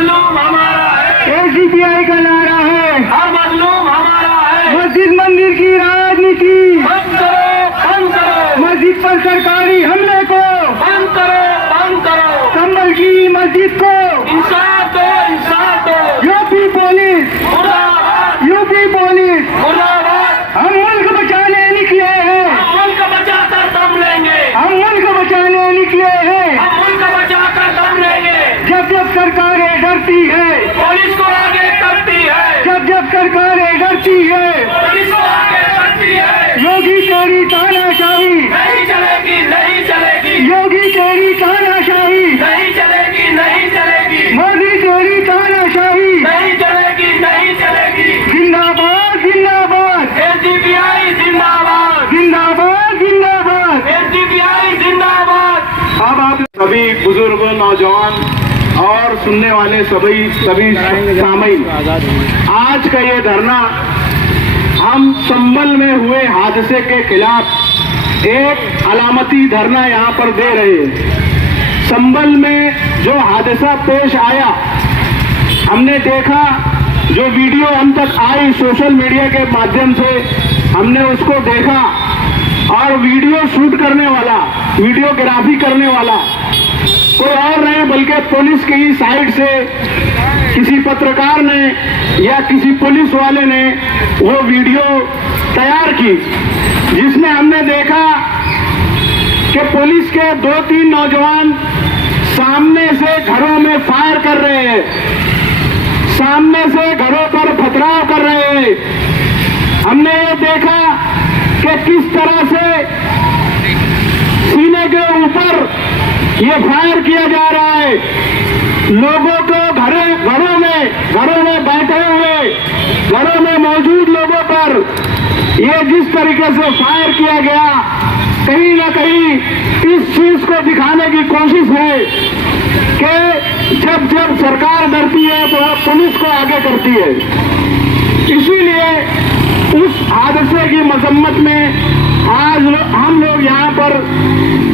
मजलूम हमारा है, एसडीपीआई का नारा है, हर मजलूम हमारा है। मस्जिद मंदिर की राजनीति बंद करो, बंद करो, मस्जिद पर सरकारी हमले को बंद करो, बंद करो। संभल की मस्जिद को इंसाफ दो, इंसाफ दो। यूपी पुलिस, मुर्दाबाद, यूपी पुलिस, मुर्दाबाद। हम मुल्क बचाने निकले हैं, हम मुल्क बचाकर दम लेंगे, हम मुल्क बचाने निकले हैं। हम मुल्क बचाकर दम लेंगे। जब जब सरकारें डरती है, पुलिस को आगे करती है, जब जब सरकारें डरती है, पुलिस को आगे करती है। योगी तेरी तानाशाही, नहीं चलेगी, नहीं चलेगी, योगी तेरी तानाशाही, नहीं चलेगी, नहीं चलेगी, मोदी तेरी तानाशाही, नहीं चलेगी, नहीं चलेगी। जिंदाबाद जिंदाबाद, एसडीपीआई जिंदाबाद, जिंदाबाद जिंदाबाद। एसडीपीआई जिंदाबाद। अब आप सभी बुजुर्ग, नौजवान और सुनने वाले सभी सामीन, आज का ये धरना हम संभल में हुए हादसे के खिलाफ एक अलामती धरना यहाँ पर दे रहे हैं। संभल में जो हादसा पेश आया, हमने देखा, जो वीडियो हम तक आई सोशल मीडिया के माध्यम से हमने उसको देखा, और वीडियो शूट करने वाला, वीडियोग्राफी करने वाला कोई और नहीं बल्कि पुलिस की ही साइड से किसी पत्रकार ने या किसी पुलिस वाले ने वो वीडियो तैयार की, जिसमें हमने देखा कि पुलिस के 2-3 नौजवान सामने से घरों में फायर कर रहे हैं, सामने से घरों पर पथराव कर रहे हैं। हमने ये देखा कि किस तरह से सीने के ऊपर ये फायर किया जा रहा है, लोगों को घरों में बैठे हुए, घरों में मौजूद लोगों पर ये जिस तरीके से फायर किया गया, कहीं ना कहीं इस चीज को दिखाने की कोशिश है कि जब जब सरकार डरती है तो वह पुलिस को आगे करती है। इसीलिए उस हादसे की मजम्मत में आज हम लोग यहाँ पर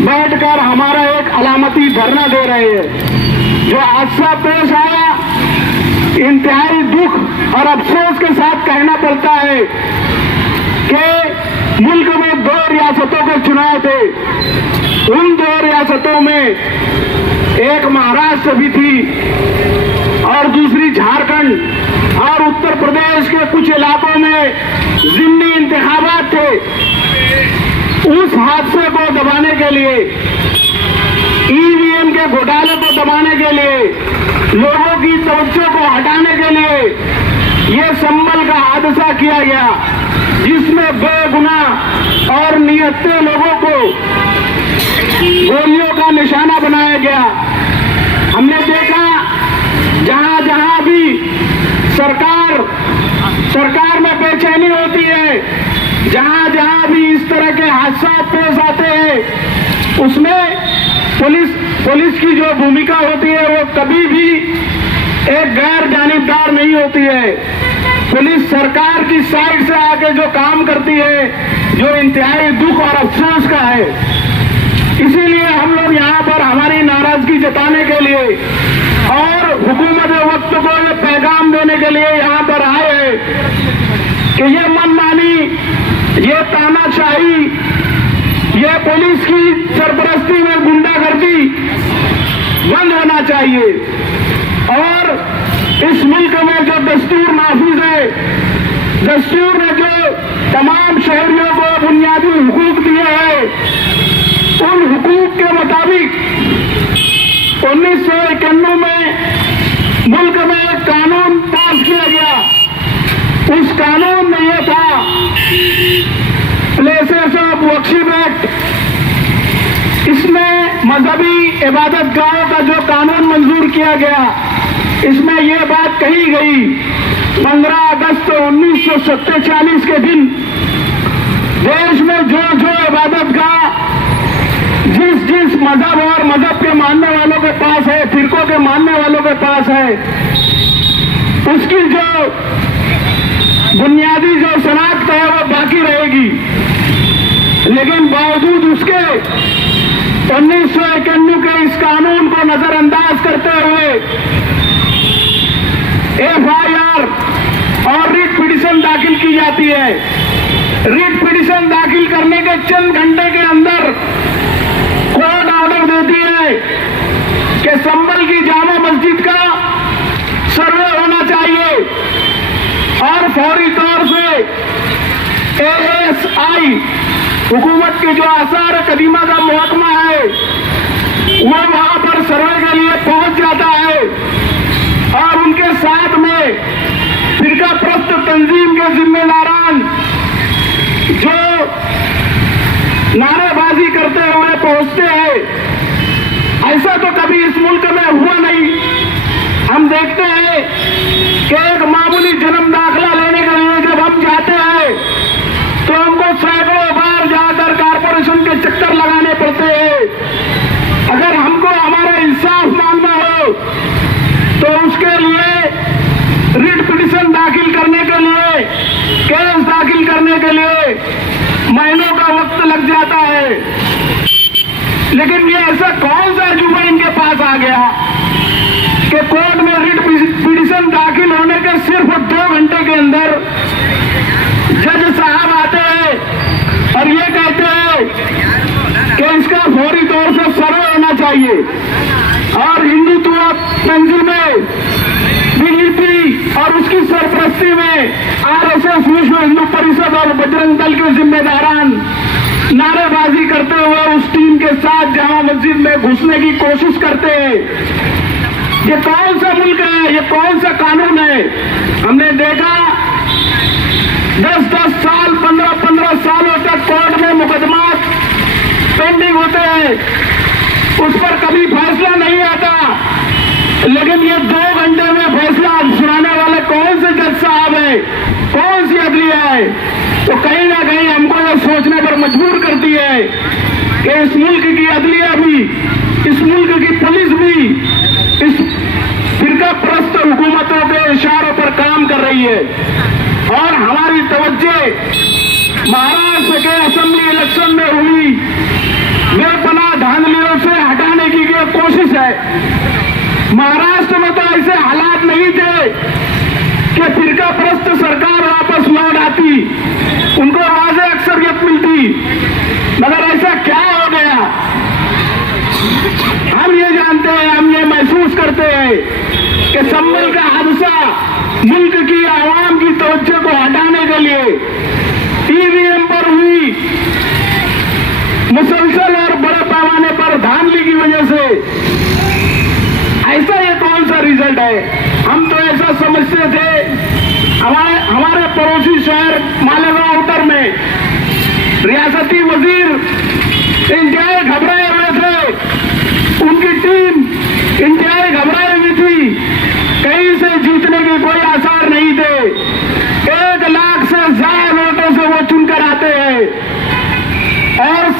बैठकर हमारा एक अलामती धरना दे रहे हैं। जो हादसा पेश आया, इंतहाई दुख और अफसोस के साथ कहना पड़ता है कि मुल्क में 2 रियासतों के चुनाव थे। उन 2 रियासतों में एक महाराष्ट्र भी थी और दूसरी झारखंड, और उत्तर प्रदेश के कुछ इलाकों में जिमनी इंतखाबात थे। उस हादसे को दबाने के लिए, ईवीएम के घोटाले को दबाने के लिए, लोगों की तवज्जो को हटाने के लिए ये संभल का हादसा किया गया, जिसमें बेगुनाह और निहत्थे लोगों को गोलियों का निशाना बनाया गया। हमने देखा जहां जहां भी सरकार में बेचैनी होती है, जहां जहां भी इस तरह के हादसा पेश आते हैं, उसमें पुलिस की जो भूमिका होती है वो कभी भी एक गैर जानिबदार नहीं होती है। पुलिस सरकार की साइड से आके जो काम करती है, जो इंतहाई दुख और अफसोस का है। इसीलिए हम लोग यहाँ पर हमारी नाराजगी जताने के लिए और हुकूमत वक्त को ये पैगाम देने के लिए यहाँ पर आए हैं कि ये मनमानी, ये तानाशाही, ये पुलिस की सरपरस्ती में गुंडागर्दी बंद होना चाहिए, और इस मुल्क में जो दस्तूर नाफिज है, दस्तूर ने जो तमाम शहरियों को बुनियादी हुकूक दिए हैं, उन हुकूक के मुताबिक 1991 में मुल्क में एक कानून पास किया गया। उस कानून में यह था, प्लेसेस ऑफ वर्शिप एक्ट। इसमें मजहबी इबादत गाहों का जो कानून मंजूर किया गया, इसमें यह बात कही गई 15 अगस्त 1947 के दिन देश में जो इबादत गाह जिस मजहब और मजहब के मानने वालों के पास है, फिरकों के मानने वालों के पास है, उसकी जो बुनियादी जो शनाख्त है वो बाकी रहेगी। लेकिन बावजूद उसके 1991 के इस कानून को नजरअंदाज करते हुए FIR और रिट पिटीशन दाखिल की जाती है। रिट पिटीशन दाखिल करने के चंद घंटे के अंदर कोर्ट ऑर्डर देती है कि संभल की जामा मस्जिद का सर्वे होना चाहिए और फौरी तौर से ASI हुकूमत की जो आसार कदीमा का महकमा है वो वहां पर सर्वे के लिए पहुंच जाता है और उनके साथ में फिरका प्रस्त तंजीम के जिम्मेदारान जो नारेबाजी करते हुए पहुंचते हैं। ऐसा तो कभी इस मुल्क में हुआ नहीं। हम देखते हैं कि एक मामूली जन्म दाखिला लेने के लिए जब हम जाते हैं तो हमको सैकड़ों बार जाकर कारपोरेशन के चक्कर लगाने पड़ते हैं। अगर हमको हमारा इंसाफ मांगना हो तो उसके लिए रिट पिटीशन दाखिल करने के लिए, केस दाखिल करने के लिए महीनों का वक्त लग जाता है। लेकिन ये ऐसा कौन सा अजूबा इनके पास आ गया कि कोर्ट में रिट पिटीशन दाखिल होने के सिर्फ 2 घंटे के अंदर जज साहब आते हैं और ये कहते हैं कि इसका फौरी तौर से सर्वे होना चाहिए। और हिंदुत्व तंजीमें बीजेपी और उसकी सरपरस्ती में RSS विश्व हिंदू परिषद और बजरंग दल के जिम्मेदारान नारेबाजी करते हुए उस टीम के साथ जामा मस्जिद में घुसने की कोशिश करते हैं। ये कौन सा मुल्क है, ये कौन सा कानून है? हमने देखा 10-10 साल 15-15 सालों तक कोर्ट में मुकदमा पेंडिंग होते हैं, उस पर कभी फैसला नहीं आता। लेकिन ये 2 घंटे में फैसला सुनाने वाले कौन से जज साहब है, कौन सी अदलिया है? तो कहीं ना कहीं हमको ये सोचने पर मजबूर करती है कि इस मुल्क की अदलिया भी, इस मुल्क की पुलिस भी इस फिरका प्रस्त हुकूमतों के इशारों पर काम कर रही है। और हमारी तवज्जो महाराष्ट्र के असेंबली इलेक्शन में हुई बेपनाह धांधलियों से हटाने की कोशिश है। महाराष्ट्र में तो ऐसे हालात नहीं थे कि फिरका प्रस्त सरकार वापस लौट आती, उनको वाज़ेह अक्सरियत मिलती, मगर ऐसा क्या हो गया? हम ये जानते हैं, हम ये महसूस करते हैं कि संभल का हादसा मुल्क की आवाम की तवज्जो को हटाने के लिए EVM पर हुई मुसलसल और बड़े पैमाने पर धांधली की वजह से ऐसा ये कौन सा रिजल्ट है? हम तो ऐसा समझते थे। हमारे पड़ोसी शहर मालेगांव उत्तर में रियासती वजीर इंतहाई घबराए हुए थे, उनकी टीम इंतहाई घबराई हुई थी, कहीं से जीतने के कोई आसार नहीं थे। 1 लाख से ज्यादा वोटों से वो चुनकर आते हैं और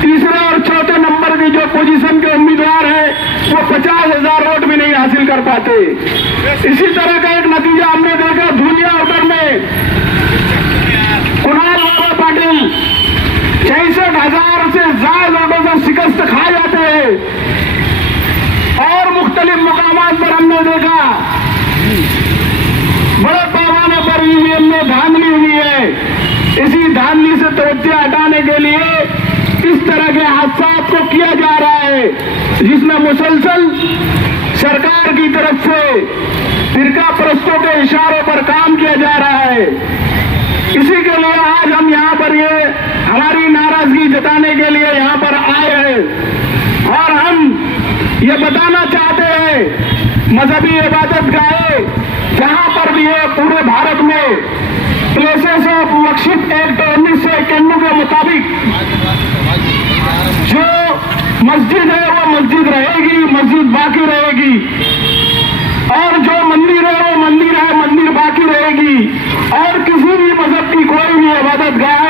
तीसरे और चौथे नंबर की जो पोजीशन के उम्मीदवार है वो 50,000 वोट भी नहीं हासिल कर पाते। इसी तरह का एक नतीजा हमने देखा धुलिया उत्तर में कुणाल बाबा पाटिल 66,000 से ज्यादा वोटों से शिकस्त खा जाते हैं। और मुख्तलिफ मुकामात पर हमने देखा बड़े पैमाने पर EVM में धांधली हुई है। इसी धांधली से तवज्जो हटाने के लिए इस तरह के हादसात को किया जा रहा है, जिसमें मुसलसल सरकार की तरफ से फिरका प्रस्तों के इशारों पर काम किया जा रहा है। इसी के लिए आज हम यहाँ पर ये हमारी नाराजगी जताने के लिए यहाँ पर आए हैं और हम ये बताना चाहते हैं मजहबी इबादत गाहे जहाँ पर भी है पूरे भारत में प्लेसेस ऑफ वर्शिप एक्ट 1991 के मुताबिक जो मस्जिद है वो मस्जिद रहेगी, मस्जिद बाकी रहेगी, और जो मंदिर है वो मंदिर है, मंदिर बाकी रहेगी। और किसी भी मजहब की कोई भी इबादत गाह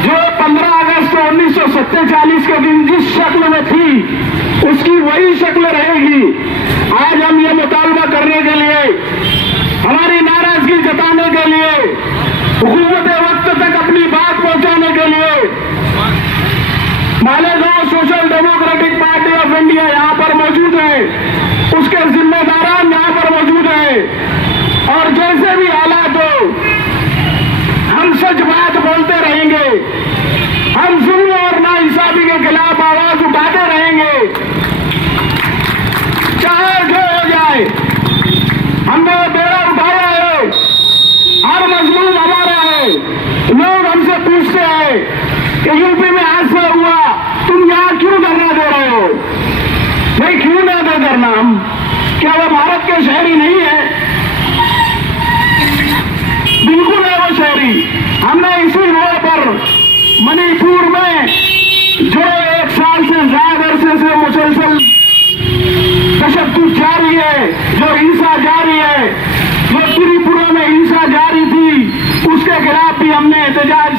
जो 15 अगस्त 1947 के दिन जिस शक्ल में थी उसकी वही शक्ल रहेगी। आज हम ये मुतालबा करने के लिए, हमारी नाराजगी जताने के लिए, हुकूमत वक्त तक अपनी बात पहुंचाने के लिए Malegaon social democratic party of India यहाँ पर मौजूद है, उसके जिम्मेदारान यहाँ पर मौजूद के शहरी नहीं है, बिल्कुल है वो शहरी। हमने इसी रोड पर मणिपुर में जो 1 साल से ज्यादा अरसे से मुसलसल तशद्दुद जारी है, जो हिंसा जारी है, जो त्रिपुरा में हिंसा जारी थी, उसके खिलाफ भी हमने एहतजाज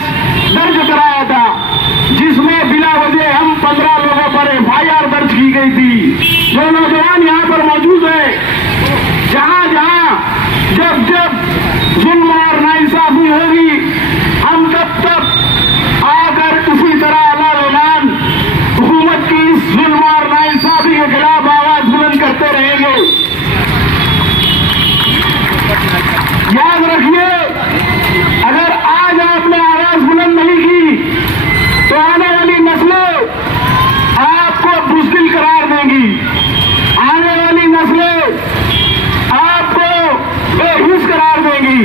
दर्ज कराया था, जिसमें बिला वजह हम 15 लोगों पर FIR दर्ज की गई थी। जो नौजवान यहाँ पर मौजूद है, जहां जहां जब जब जुल्म और नाइंसाफी होगी, हम तब तब आकर इसी तरह अलान हुकूमत की इस जुल्म और नाइंसाफी के खिलाफ आवाज बुलंद करते रहेंगे। याद रखिए, अगर आज आपने आवाज बुलंद नहीं की तो आने वाली नस्लें आपको बुज़दिल करार देंगी, आने वाली नस्लें आपको बेहिस करार देंगी।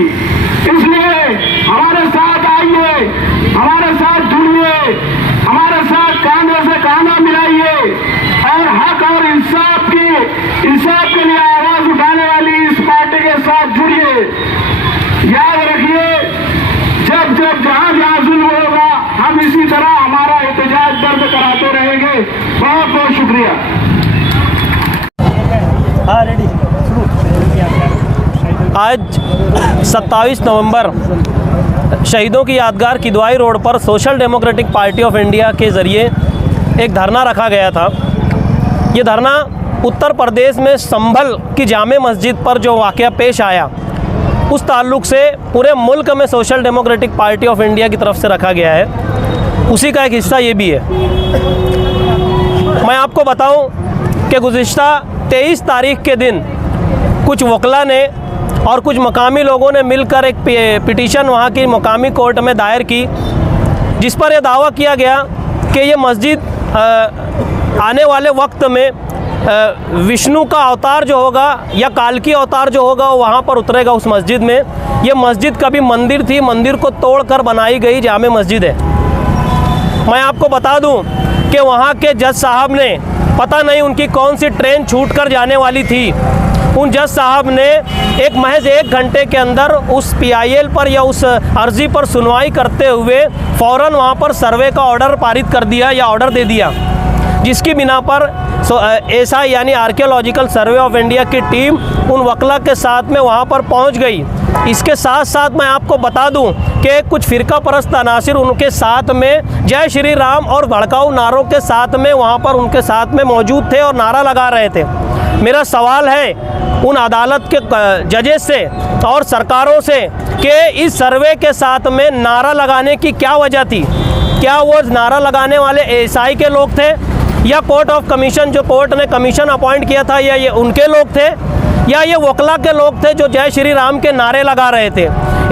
इसलिए हमारे साथ आइए, हमारे साथ जुड़िए, हमारे साथ कांधे से कांधा मिलाइए और हक और इंसाफ के लिए आवाज उठाने वाली इस पार्टी के साथ जुड़िए। याद रखिए, जब जब जहां जहां जुल्म होगा, हम इसी तरह हमारा एहतजाज दर्ज कराते रहेंगे। बहुत बहुत शुक्रिया। आज 27 नवंबर शहीदों की यादगार किदवाई रोड पर social democratic party of India के ज़रिए एक धरना रखा गया था। ये धरना उत्तर प्रदेश में संभल की जामे मस्जिद पर जो वाक़या पेश आया, उस ताल्लुक़ से पूरे मुल्क में social democratic party of India की तरफ से रखा गया है। उसी का एक हिस्सा ये भी है। मैं आपको बताऊं कि गुज़िश्ता 23 तारीख के दिन कुछ वकला ने और कुछ मकामी लोगों ने मिलकर एक पिटीशन वहाँ की मकामी कोर्ट में दायर की, जिस पर यह दावा किया गया कि ये मस्जिद आने वाले वक्त में विष्णु का अवतार जो होगा या कालकी अवतार जो होगा वो वहाँ पर उतरेगा उस मस्जिद में। ये मस्जिद कभी मंदिर थी, मंदिर को तोड़कर बनाई गई जामे मस्जिद है। मैं आपको बता दूं कि वहाँ के जज साहब ने, पता नहीं उनकी कौन सी ट्रेन छूट कर जाने वाली थी, उन जज साहब ने महज 1 घंटे के अंदर उस PIL पर या उस अर्ज़ी पर सुनवाई करते हुए फ़ौरन वहाँ पर सर्वे का ऑर्डर पारित कर दिया या ऑर्डर दे दिया, जिसकी बिना पर SI यानी आर्कियोलॉजिकल सर्वे ऑफ इंडिया की टीम उन वकला के साथ में वहाँ पर पहुँच गई। इसके साथ साथ मैं आपको बता दूं कि कुछ फ़िरका परस्त अनासिर उनके साथ में जय श्री राम और भड़काऊ नारों के साथ में वहाँ पर उनके साथ में मौजूद थे और नारा लगा रहे थे। मेरा सवाल है उन अदालत के जजेस से और सरकारों से कि इस सर्वे के साथ में नारा लगाने की क्या वजह थी? क्या वो नारा लगाने वाले SI के लोग थे या कोर्ट ऑफ कमीशन, जो कोर्ट ने कमीशन अपॉइंट किया था, या ये उनके लोग थे, या ये वकला के लोग थे जो जय श्री राम के नारे लगा रहे थे?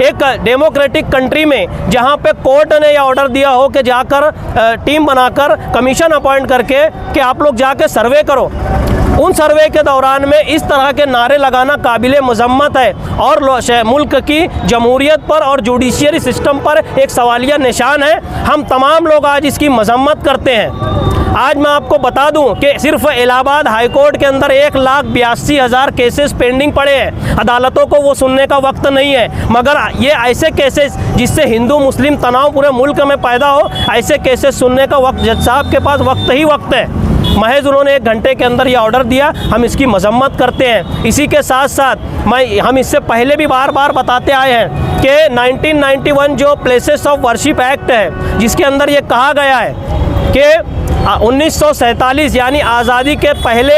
एक डेमोक्रेटिक कंट्री में जहाँ पे कोर्ट ने यह ऑर्डर दिया हो कि जाकर टीम बनाकर कमीशन अपॉइंट करके कि आप लोग जाके सर्वे करो, उन सर्वे के दौरान में इस तरह के नारे लगाना काबिले मजम्मत है और मुल्क की जमहूरियत पर और जुडिशियरी सिस्टम पर एक सवालिया निशान है। हम तमाम लोग आज इसकी मजम्मत करते हैं। आज मैं आपको बता दूं कि सिर्फ इलाहाबाद हाई कोर्ट के अंदर 1,82,000 केसेस पेंडिंग पड़े हैं। अदालतों को वो सुनने का वक्त नहीं है, मगर ये ऐसे केसेस जिससे हिंदू मुस्लिम तनाव पूरे मुल्क में पैदा हो, ऐसे केसेस सुनने का वक्त जज साहब के पास वक्त ही वक्त है। महज उन्होंने 1 घंटे के अंदर ये ऑर्डर दिया, हम इसकी मजम्मत करते हैं। इसी के साथ साथ हम इससे पहले भी बार बार बताते आए हैं कि 1991 जो प्लेसेस ऑफ वर्शिप एक्ट है, जिसके अंदर ये कहा गया है कि 1947 यानी आज़ादी के पहले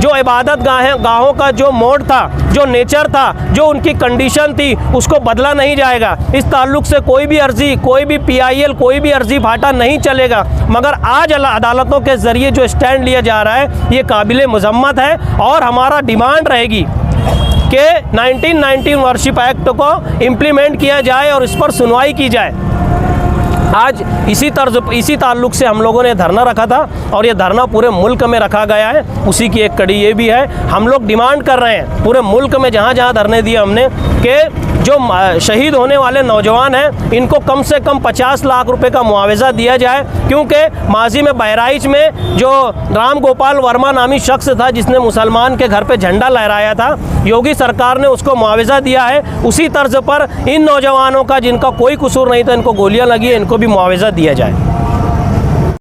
जो इबादत गाहों का जो मोड था, जो नेचर था, जो उनकी कंडीशन थी, उसको बदला नहीं जाएगा। इस ताल्लुक़ से कोई भी अर्ज़ी, कोई भी PIL, कोई भी अर्ज़ी भाटा नहीं चलेगा। मगर आज अदालतों के ज़रिए जो स्टैंड लिया जा रहा है, ये काबिले मजम्मत है और हमारा डिमांड रहेगी कि 1919 वर्शिप एक्ट को इम्प्लीमेंट किया जाए और इस पर सुनवाई की जाए। आज इसी ताल्लुक़ से हम लोगों ने धरना रखा था और ये धरना पूरे मुल्क में रखा गया है। उसी की एक कड़ी ये भी है, हम लोग डिमांड कर रहे हैं पूरे मुल्क में जहाँ जहाँ धरने दिए हमने कि जो शहीद होने वाले नौजवान हैं इनको कम से कम 50 लाख रुपए का मुआवजा दिया जाए, क्योंकि माजी में बहराइच में जो राम गोपाल वर्मा नामी शख्स था जिसने मुसलमान के घर पे झंडा लहराया था, योगी सरकार ने उसको मुआवजा दिया है। उसी तर्ज पर इन नौजवानों का जिनका कोई कसूर नहीं था, इनको गोलियां लगी है, इनको भी मुआवजा दिया जाए।